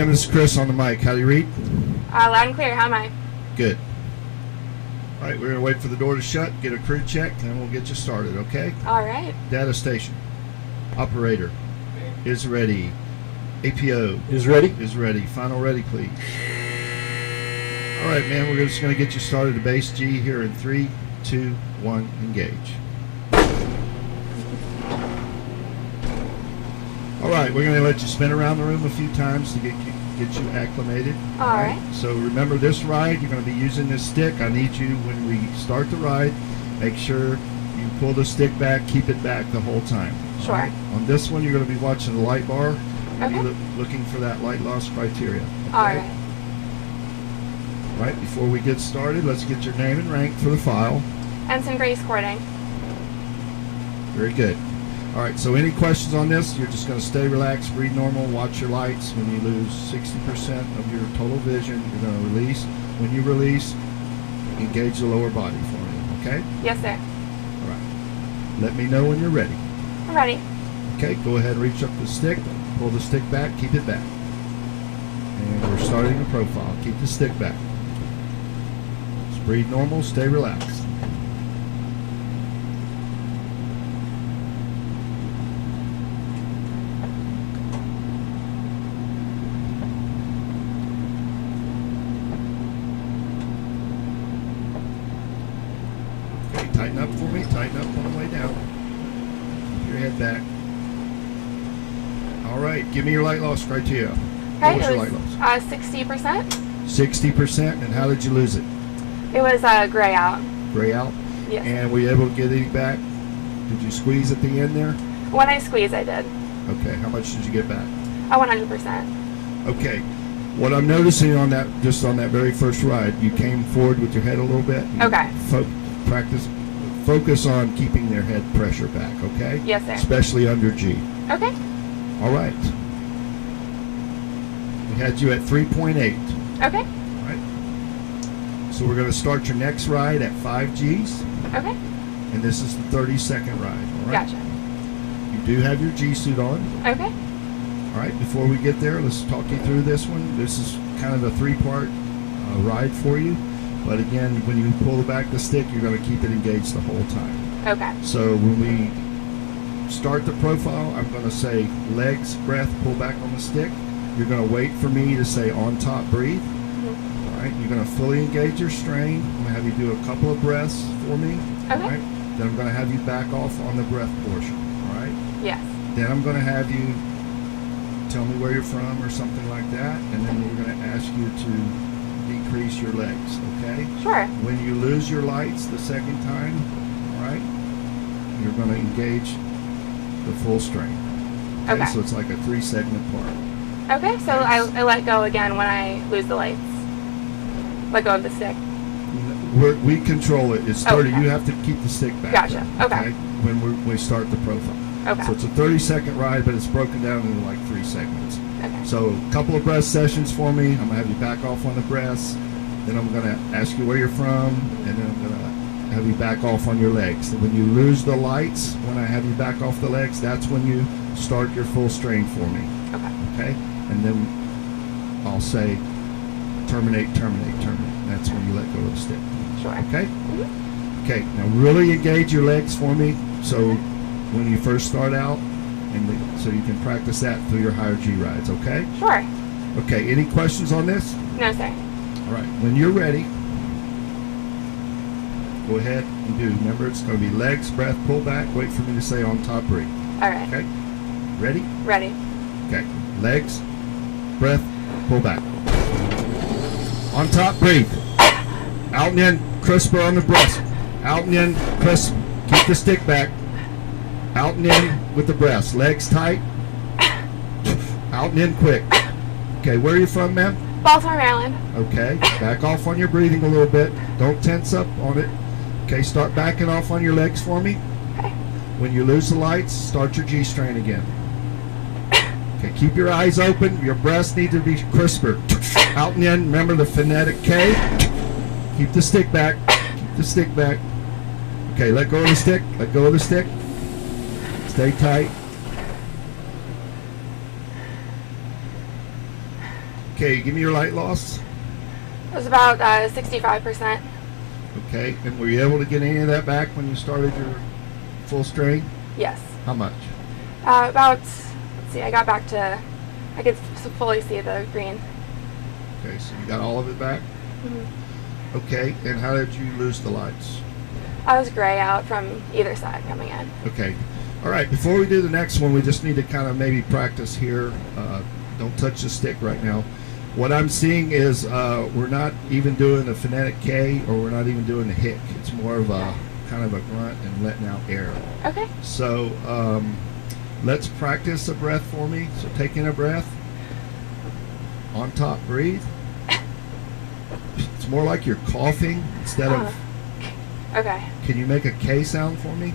ma'am, this is Chris on the mic. How do you read? Loud and clear. How am I? Good. All right, we're going to wait for the door to shut, get a crew check, and then we'll get you started, okay? All right. Data station. Operator is ready. APO Is ready? is ready. Final ready, please. All right, man, we're just going to get you started to base G here in 3, 2, 1, engage. All right, we're going to let you spin around the room a few times to get you acclimated. All right. So remember this ride, you're going to be using this stick. I need you, when we start the ride, make sure you pull the stick back, keep it back the whole time. Sure. All right? On this one, you're going to be watching the light bar. Okay. You're looking for that light loss criteria. Okay? All right. All right, before we get started, let's get your name and rank for the file. Ensign Grace Courting. Very good. All right, so any questions on this? You're just going to stay relaxed, breathe normal, watch your lights. When you lose 60% of your total vision, you're going to release. When you release, engage the lower body for me, okay? Yes, sir. All right. Let me know when you're ready. I'm ready. Okay, go ahead and reach up the stick, pull the stick back, keep it back. And we're starting the profile. Keep the stick back. Just breathe normal, stay relaxed. Tighten up for me. Tighten up on the way down. Keep your head back. All right. Give me your light loss criteria. Okay, What was your it light was loss? 60%. 60%. And how did you lose it? It was gray out. Gray out? Yes. And were you able to get it back? Did you squeeze at the end there? When I squeezed, I did. Okay. How much did you get back? 100%. Okay. What I'm noticing on that, just on that very first ride, you came forward with your head a little bit. Okay. Focus on keeping their head pressure back, okay? Yes, sir. Especially under G. Okay. All right. We had you at 3.8. Okay. All right. So we're going to start your next ride at 5 Gs, Okay. and this is the 30-second ride. All right. Gotcha. You do have your G suit on. Okay. All right. Before we get there, let's talk you through this one. This is kind of a 3-part ride for you. But again, when you pull back the stick, you're going to keep it engaged the whole time. Okay. So when we start the profile, I'm going to say legs, breath, pull back on the stick. You're going to wait for me to say on top, breathe. Mm-hmm. All right. You're going to fully engage your strain. I'm going to have you do a couple of breaths for me. Okay. All right. Then I'm going to have you back off on the breath portion. All right. Yes. Then I'm going to have you tell me where you're from or something like that, and then we're going to ask you to decrease your legs, okay? Sure. When you lose your lights the second time, all right, you're going to engage the full strain. Okay. So it's like a 3-segment part. Okay, so I let go again when I lose the lights. Let go of the stick. We control it. It's 30. Okay. You have to keep the stick back. Gotcha. There, Okay. When we start the profile. Okay. So it's a 30-second ride, but it's broken down into like 3 segments. Okay. So a couple of breath sessions for me. I'm going to have you back off on the breaths. Then I'm going to ask you where you're from, and then I'm going to have you back off on your legs. And when you lose the lights, when I have you back off the legs, that's when you start your full strain for me. Okay. Okay? And then I'll say terminate, terminate, terminate. That's when you let go of the stick. Sure. Okay? Mm-hmm. Okay. Now really engage your legs for me. So when you first start out, and so you can practice that through your higher G rides, okay? Sure. Okay, any questions on this? No, sir. All right, when you're ready, go ahead and do. Remember, it's going to be legs, breath, pull back, wait for me to say on top, breathe. All right. Okay? Ready? Ready. Okay, legs, breath, pull back. On top, breathe. Out and in, crisper on the breath. Out and in, crisp. Keep the stick back. Out and in with the breaths. Legs tight. Out and in quick. Okay, where are you from, ma'am? Baltimore, Maryland. Okay, back off on your breathing a little bit. Don't tense up on it. Okay, start backing off on your legs for me. Okay. When you lose the lights, start your G strain again. Okay, keep your eyes open. Your breaths need to be crisper. Out and in, remember the phonetic K. Keep the stick back. Keep the stick back. Okay, let go of the stick. Let go of the stick. Stay tight. Okay, give me your light loss. It was about 65%. Okay, and were you able to get any of that back when you started your full strain? Yes. How much? About, let's see, I got back to, I could fully see the green. Okay, so you got all of it back? Mm-hmm. Okay, and how did you lose the lights? I was gray out from either side coming in. Okay. All right, before we do the next one, we just need to kind of maybe practice here. Don't touch the stick right now. What I'm seeing is we're not even doing a phonetic K, or we're not even doing a hic. It's more of a kind of a grunt and letting out air. Okay. So let's practice a breath for me. So take in a breath. On top, breathe. It's more like you're coughing instead of... Okay. Can you make a K sound for me?